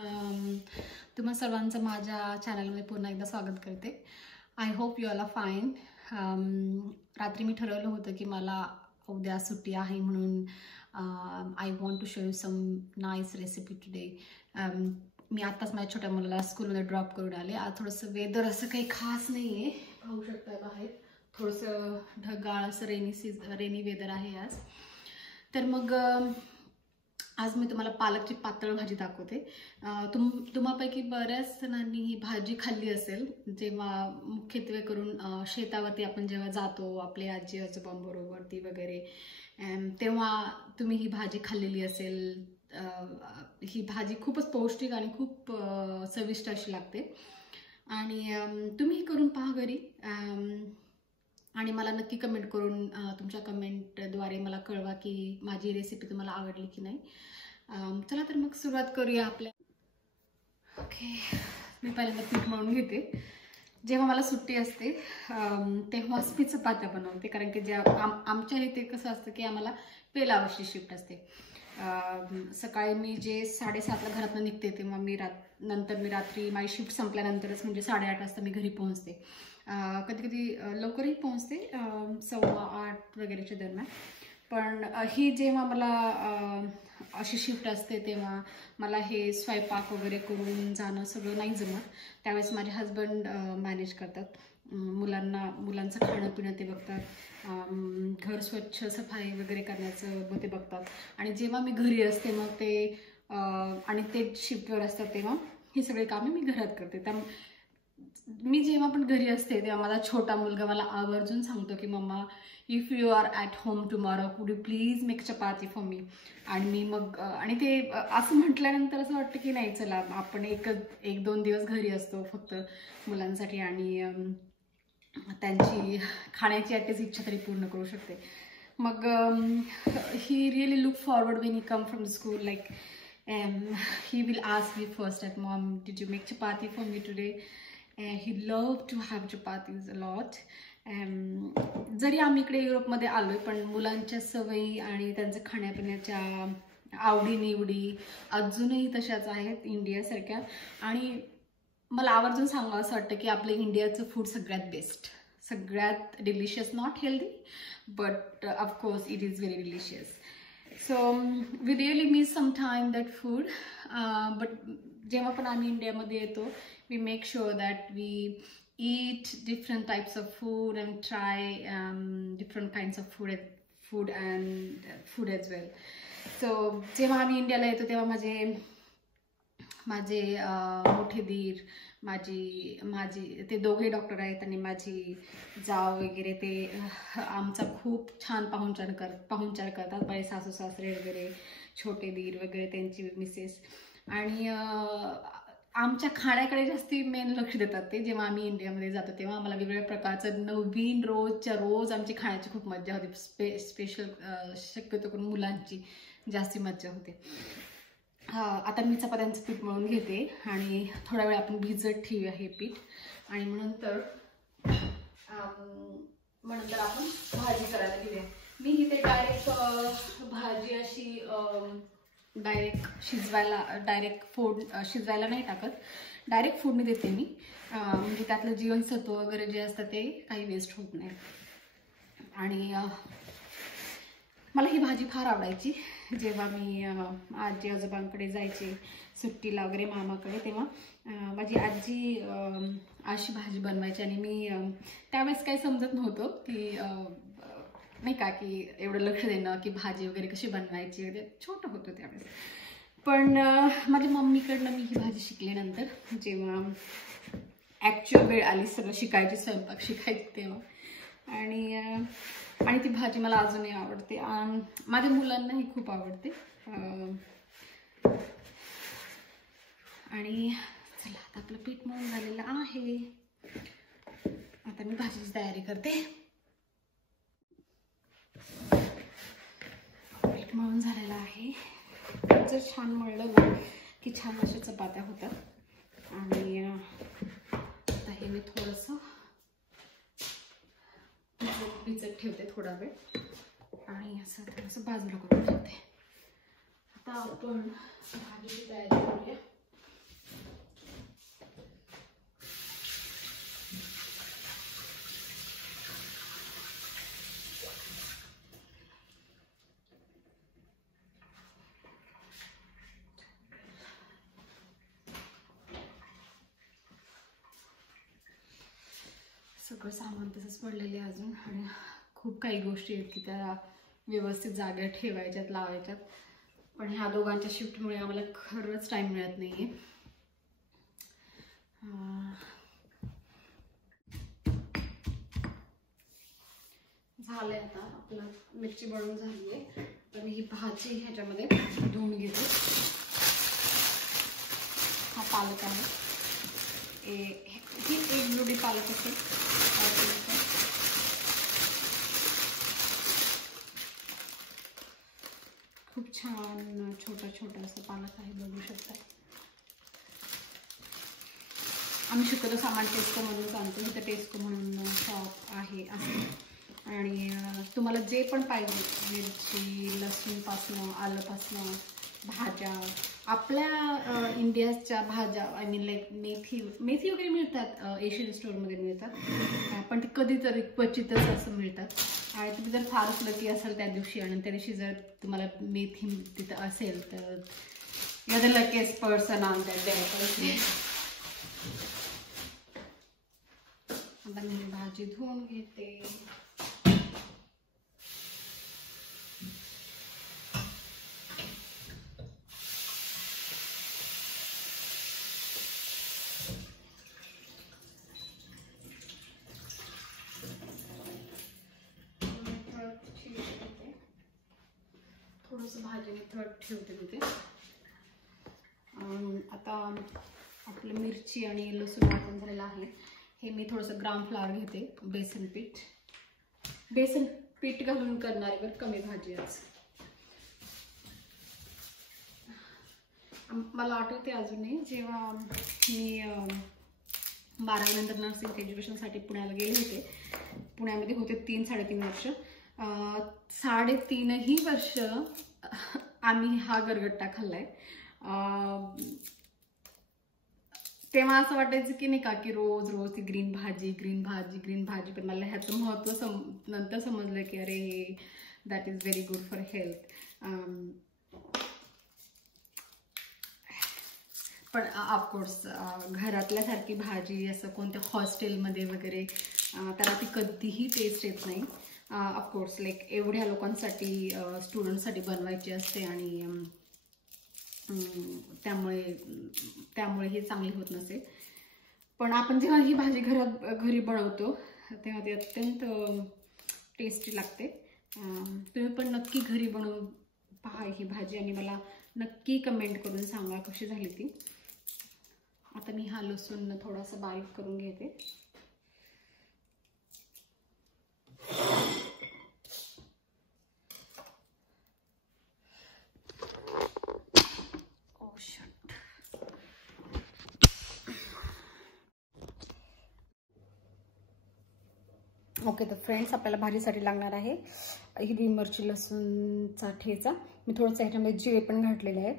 तुम्हा सर्वांचं माझ्या चॅनलमध्ये पुन्हा एकदा स्वागत करते. I hope you all are fine. रात्री मी ठरवलं होतं की मला उद्या सुट्टी आहे म्हणून I want to show you some nice recipe today. मी आत्ताच माझ्या छोट्या मुलाला स्कूलमध्ये ड्रॉप करून आले. आज थोडंसं वेदर असं काही खास नाही आहे, पाहू शकता बाहेर थोडंसं ढगाळ असं रेनी वेदर आहे आज. तर मग आज मी तुम्हाला पालकची पातळ भाजी दाखवते. तुम्हापैकी बऱ्याच जणांनी ही भाजी खाल्ली असेल. जेव्हा मुख्यत्वे करून शेतावरती आपण जेव्हा जातो आपले आजी आजोबांबरोबरती वगैरे, तेव्हा तुम्ही ही भाजी खाल्लेली असेल. ही भाजी खूपच पौष्टिक आणि खूप चविष्ट अशी लागते आणि तुम्ही ही करून पहा घरी आणि मला नक्की कमेंट करून तुमच्या कमेंटद्वारे मला कळवा की माझी रेसिपी तुम्हाला आवडली की नाही. चला तर मग सुरुवात करूया आपल्या. ओके, मी पहिल्यांदा पीठ मळून घेते. जेव्हा मला सुट्टी असते तेव्हाच मी चपात्या बनवते, कारण की आमच्या इथे कसं असतं की आम्हाला पेलावरची शिफ्ट असते. सकाळी मी जे 7:30ला घरातून निघते तेव्हा नंतर मी रात्री माझी शिफ्ट संपल्यानंतरच म्हणजे 8:30 वाजता मी घरी पोहोचते. कधी कधी लवकरही पोहोचते, 7:15 वगैरेच्या दरम्यान. पण ही जेव्हा मला अशी शिफ्ट असते तेव्हा मला हे स्वयंपाक वगैरे करून जाणं सगळं नाही जमत. त्यावेळेस माझे हजबंड मॅनेज करतात. मुलांचं खाणं पिणं ते बघतात, घर स्वच्छ सफाई वगैरे करण्याचं ते बघतात. आणि जेव्हा मी घरी असते मग ते शिफ्टवर असतात तेव्हा ही सगळी कामे मी घरात करते. त्यामुळे मी जेव्हा पण घरी असते तेव्हा माझा छोटा मुलगा मला आवर्जून सांगतो की mamma, if you are at home tomorrow could you please make chapati for me. आणि मी मग आणि ते असं म्हटल्यानंतर असं वाटतं की नाही चला आपण एक 2 दिवस घरी असतो फक्त मुलांसाठी आणि त्यांची खाण्याची ॲटलीस्ट इच्छा तरी पूर्ण करू शकते. मग ही really look forward when he come from school. Like he will ask me first that mom, did you make chapati for me today? He loved to have chapatis a lot. जरी आम्ही इकडे युरोपमध्ये आलोय पण मुलांच्या सवयी आणि त्यांच्या खाण्यापिण्याच्या आवडीनिवडी अजूनही तशाच आहेत इंडियासारख्या. आणि मला आवर्जून सांगावं असं वाटतं की आपलं इंडियाचं फूड सगळ्यात बेस्ट, सगळ्यात delicious. Not healthy but of course it is very delicious. So we really miss sometime that food, but जेव्हा पण आम्ही इंडियामध्ये येतो we make sure that we eat different types of food and try different kinds of food as well. So जेव्हा आम्ही इंडियाला येतो तेव्हा माझे मोठे दीर, माझी ते दोघे डॉक्टर आहेत आणि माझी जाव वगैरे ते आमचा खूप छान पाहुणचार करतात. माझे सासू सासरे वगैरे, छोटे दीर वगैरे, त्यांची मिसेस. आणि आमच्या खाण्याकडे जास्ती मेन लक्ष देतात ते. जेव्हा आम्ही इंडियामध्ये जातो तेव्हा आम्हाला वेगवेगळ्या प्रकारचं नवीन रोजच्या रोज आमची खाण्याची खूप मज्जा होती. स्पेशल शक्यतो करून मुलांची जास्ती मज्जा होते. आता मी चपात्यांचं पीठ मळून घेते आणि थोडा वेळ आपण भिजत ठेवूया हे पीठ. आणि नंतर आपण भाजी करायला घेऊया. मी इथे डायरेक्ट भाजी अशी शिजवायला नाही टाकत, डायरेक्ट फोडणी देते मी. म्हणजे त्यातलं जीवनसत्व वगैरे जे असतं ते काही वेस्ट होत नाही. आणि मला ही भाजी फार आवडायची जेव्हा मी आजी आजोबांकडे जायचे सुट्टीला वगैरे मामाकडे, तेव्हा माझी आजी अशी भाजी बनवायची. आणि मी त्यावेळेस काही समजत नव्हतं की नाही का की एवढं लक्ष देणं की भाजी वगैरे कशी बनवायची वगैरे, छोटं होतं त्यावेळेस. पण माझ्या मम्मीकडनं मी ही भाजी शिकले नंतर, जेव्हा ॲक्च्युअल वेळ आली सगळं शिकायची, स्वयंपाक शिकायची तेव्हा. आणि ती भाजी मला अजूनही आवडते, माझ्या मुलांनाही खूप आवडते. आणि चला आता आपलं पीठ मळून झालेलं आहे. आता मी भाजीची तयारी करते. पीठ मळून झालेलं आहे. जर छान मळलं ना की छान अशा चपात्या होतात. आणि आता हे मी थोडंसं भिजत ठेवते थोडा वेळ आणि असं थोडंसं बाजूला करून ठेवते. आता आपण भाजीची तयारी करूया. सगळं सामान तसंच पडलेले आहे अजून, आणि खूप काही गोष्टी आहेत की त्या व्यवस्थित जागा ठेवायच्यात, लावायच्यात. पण ह्या दोघांच्या शिफ्टमुळे आम्हाला खरंच टाईम मिळत नाही आहे. झालं आहे आता, आपलं मिरची बनवून झाली आहे. तर मी ही भाजी ह्याच्यामध्ये धुवून घेते. हा पालक आहे, ही एक जुडी पालक असेल. खूप छान छोटा छोटा असं पालक आहे, बघू शकता. आम्ही शक्यतो सामान टेस्को म्हणून आणतो, इथं टेस्को म्हणून शॉप आहे. आणि तुम्हाला जे पण पाहिजे, मिरची, लसूणपासनं, आलंपासनं, भाज्या, आपल्या इंडियाच्या भाज्या, आय मीन लाईक मेथी वगैरे मिळतात, एशियन स्टोअरमध्ये मिळतात, पण ते कधीतरी क्वचितच असं मिळतात. आणि तुम्ही जर फारच लकी असाल त्या दिवशी, आणि त्या दिवशी जर तुम्हाला मेथी तिथं असेल तर you are the luckiest person on that day. आता मी भाजी धुवून घेते. थोडंसं भाजी मी थोडं ठेवते तिथे. आता आपलं मिरची आणि लसूण वाटण झालेलं आहे. हे मी थोडंसं ग्राम फ्लावर घेते, बेसन पीठ घालून करणार आहे बरं कमी भाजी आज. मला आठवते अजूनही, जेव्हा मी 12वी नंतर नर्सिंग एज्युकेशनसाठी पुण्याला गेले होते. पुण्यामध्ये होते 3-3.5 वर्ष. 3.5 वर्ष आम्ही हा गरगट्टा खाल्लाय. तेव्हा असं वाटायचं की नाही का, की रोज रोज ती ग्रीन भाजी. पण मला ह्याचं महत्त्व नंतर समजलं की अरे that is very good for health. पण ऑफकोर्स घरातल्यासारखी भाजी असं कोणत्या हॉस्टेलमध्ये वगैरे त्याला ती कधीही टेस्ट येत नाही. ऑफकोर्स लाईक एवढ्या लोकांसाठी, स्टुडंटसाठी बनवायची असते, आणि त्यामुळे हे चांगली होत नसेल. पण आपण जेव्हा ही भाजी घरी बनवतो तेव्हा ती अत्यंत टेस्टी लागते. तुम्ही पण नक्की घरी बनवून पहा ही भाजी, आणि मला नक्की कमेंट करून सांगा कशी झाली ती. आता मी हा लसूण थोडासा बारीक करून घेते. ओके, तर फ्रेंड्स आपल्याला भाजीसाठी लागणार आहे हिरवी मिरची, लसूणचा ठेचा. मी थोडंसं ह्याच्यामध्ये जिरे पण घातलेले आहेत.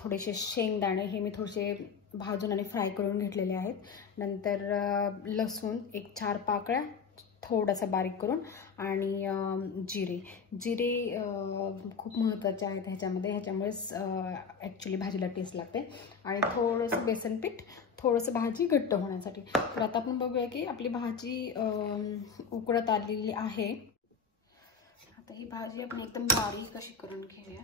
थोडेसे शेंगदाणे हे मी थोडेसे भाजून आणि फ्राय करून घेतलेले आहेत. नंतर लसूण 4 पाकळ्या थोडासा बारीक करून, आणि जिरे खूप महत्त्वाचे आहेत ह्याच्यामुळेच ॲक्च्युली भाजीला टेस्ट लागते. आणि थोडंसं बेसन पीठ, थोडंसं भाजी घट्ट होण्यासाठी. तर आता आपण बघूया की आपली भाजी उकळत आलेली आहे. आता ही भाजी आपण एकदम बारीक अशी करून घेऊया.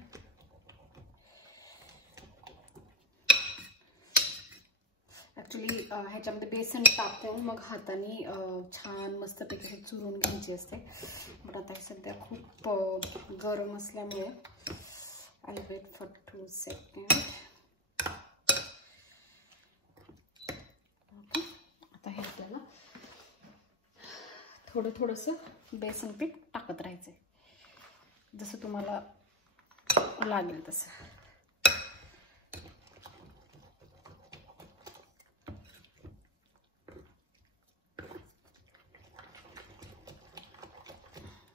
ॲक्च्युली ह्याच्यामध्ये बेसन टाकते, मग हाताने छान मस्तपैकी चुरून घ्यायची असते. बट आता सध्या खूप गरम असल्यामुळे आय वेट फॉर 2 सेकंड. आता हे आपल्याला थोडंसं बेसन पीठ टाकत राहायचं आहे, जसं तुम्हाला लागेल तसं.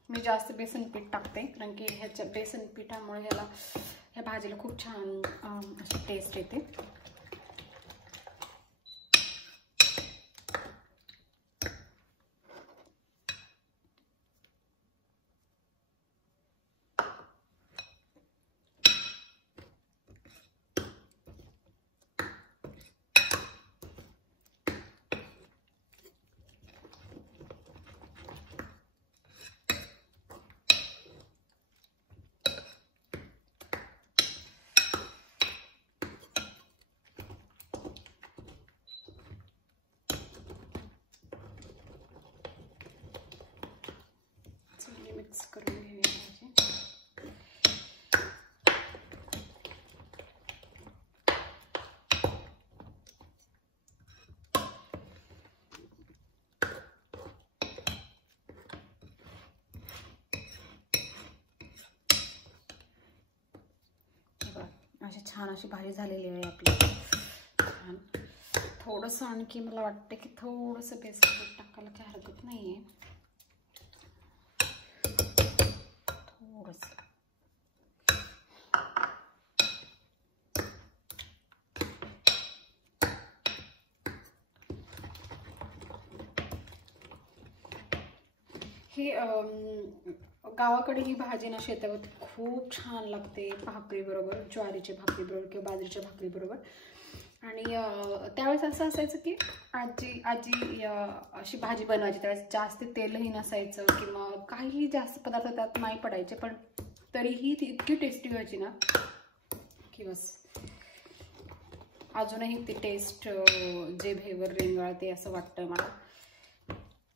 मी जास्त बेसन पीठ टाकते, कारण की ह्याच्या बेसन पिठामुळे ह्या भाजीला खूप छान अशी टेस्ट येते. अशी छान अशी भाजी झालेली आहे आपली. छान. थोडंसं आणखी मला वाटतं की थोडंसं बेसन पीठ टाकायला काही हरकत नाही आहे. थोडंसं हे गावाकडे ही भाजी ना शेतावरती खूप छान लागते भाकरी बरोबर, ज्वारीच्या भाकरी बरोबर किंवा बाजरीच्या भाकरी बरोबर. आणि त्यावेळेस असं असायचं की आजी अशी भाजी बनवायची, त्यावेळेस जास्त तेलही नसायचं किंवा काही जास्त पदार्थ त्यात नाही पडायचे, पण तरीही ती इतकी टेस्टी व्हायची ना की बस. अजूनही ती टेस्ट जिभेवर रेंगाळते असं वाटतं मला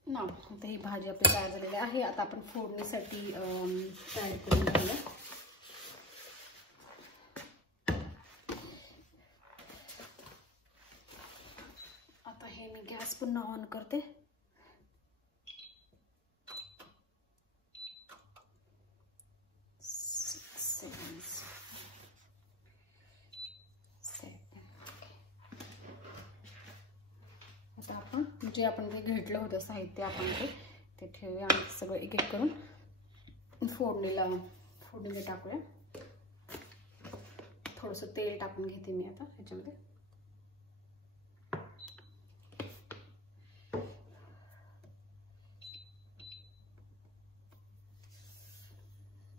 ना. आता ही भाजी आपली तयार झालेली आहे. आता आपण फोडणीसाठी तयार करून घेऊया. आता हे मी गॅस पुन्हा ऑन करते. आता आपण जे आपण ते घेतलं होतं साहित्य आपण ते ठेवूया आणि सगळं एक एक करून फोडणीला टाकूया. थोडंसं तेल टाकून घेते मी आता ह्याच्यामध्ये.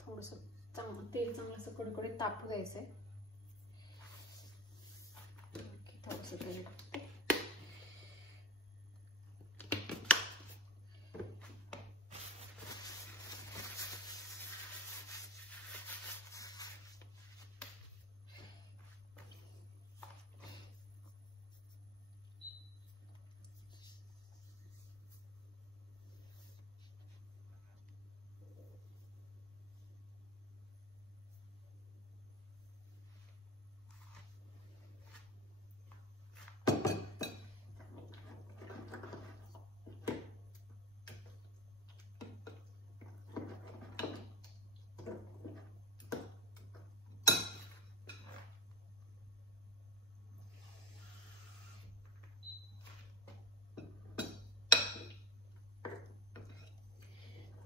थोडंसं तेल चांगलं असं कडकडीत तापू द्यायचंय. थोडंसं तेल टाकते.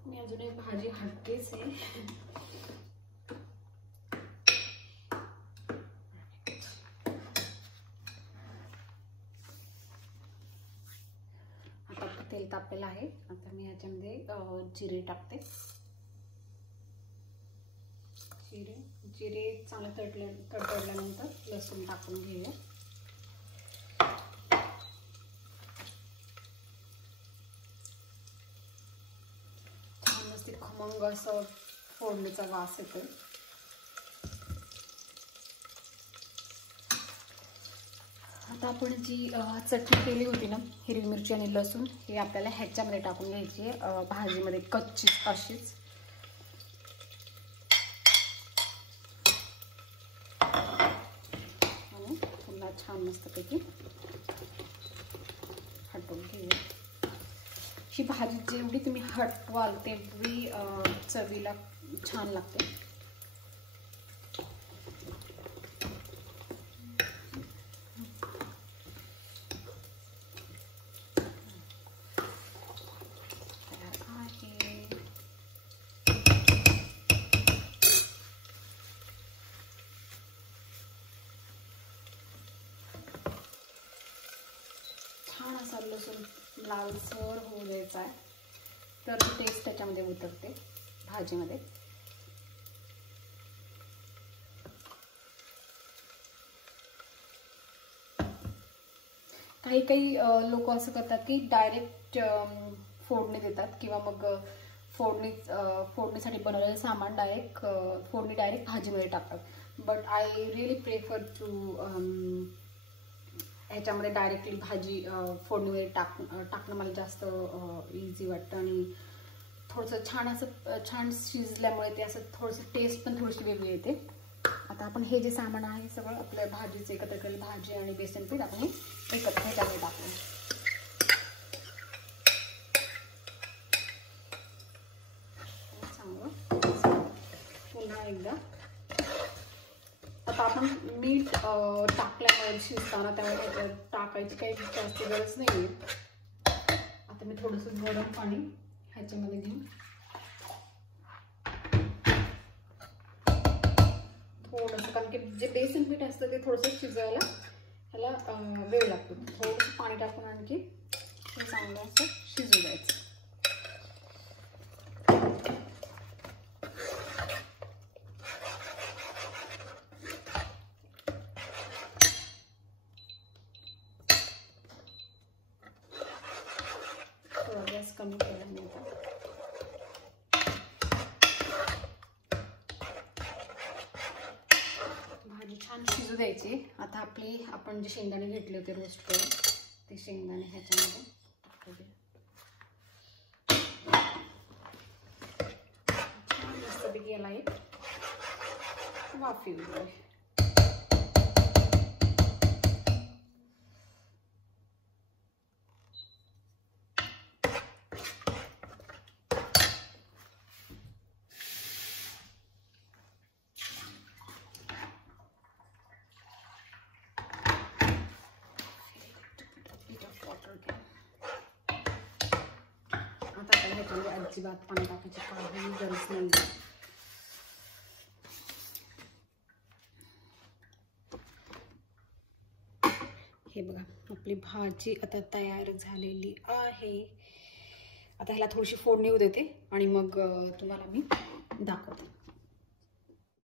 मी अजून एक भाजी हटकेच आहे. आता तेल तापलेलं आहे. आता मी ह्याच्यामध्ये जिरे टाकते. जिरे चांगलं तडतडल्यानंतर लसूण टाकून घेऊया. खमंग असं फोडणीचा वास येतो. आता आपण जी चटणी केली होती ना, हिरवी मिरची आणि लसूण, हे आपल्याला ह्याच्यामध्ये टाकून घ्यायची आहे भाजीमध्ये कच्ची अशीच. आणि पुन्हा छान मस्तपैकी हटवून घेऊया. ही भाजी जेवढी तुम्ही हटवाल तेवढी चवीला छान लागते. छान असा लसूण लालसर होऊ द्यायचा आहे, तर टेस्ट त्याच्यामध्ये उतरते भाजीमध्ये. काही लोक असं करतात की डायरेक्ट फोडणी देतात किंवा मग फोडणीसाठी बनवलेलं सामान फोडणी डायरेक्ट भाजीमध्ये टाकतात. But I really prefer to ह्याच्यामध्ये डायरेक्टली भाजी फोडणीमध्ये टाकणं मला जास्त इझी वाटतं. आणि थोडंसं छान शिजल्यामुळे ते असं थोडंसं टेस्ट पण थोडीशी वेगळी येते. आता आपण हे जे सामान आहे सगळं आपल्या भाजीचं एकत्र केलेलं, भाजी आणि बेसन पीठ आपण एकत्र ह्याच्यामध्ये टाकू. चांगलं पुन्हा एकदा. आता आता आपण मीठ टाकल्यामुळे शिजताना त्यामुळे ह्याच्यात टाकायची काही जास्त गरज नाही आहे. आता मी थोडंसं गरम पाणी ह्याच्यामध्ये घेऊन थोडंसं, कारण की जे बेसन पीठ असतं ते थोडंसं शिजवायला ह्याला वेळ लागतो. थोडंसं पाणी टाकून आणखी हे चांगलं असं शिजू द्यायचं. थोडा गॅस कमी केला मी आता. भाजी छान शिजू द्यायची. आता आपण जे शेंगदाणे घेतले होते रोस्ट करून ते शेंगदाणे ह्याच्यामध्ये टाकूया. छान मस्तपैकी याला एक वाफ येऊ दे. आता ह्याच्यामध्ये अजिबात पाणी टाकायची काही गरज नाही. हे बघा आपली भाजी आता तयार झालेली आहे. आता ह्याला थोडीशी फोडणी देऊ देते आणि मग तुम्हाला मी दाखवते.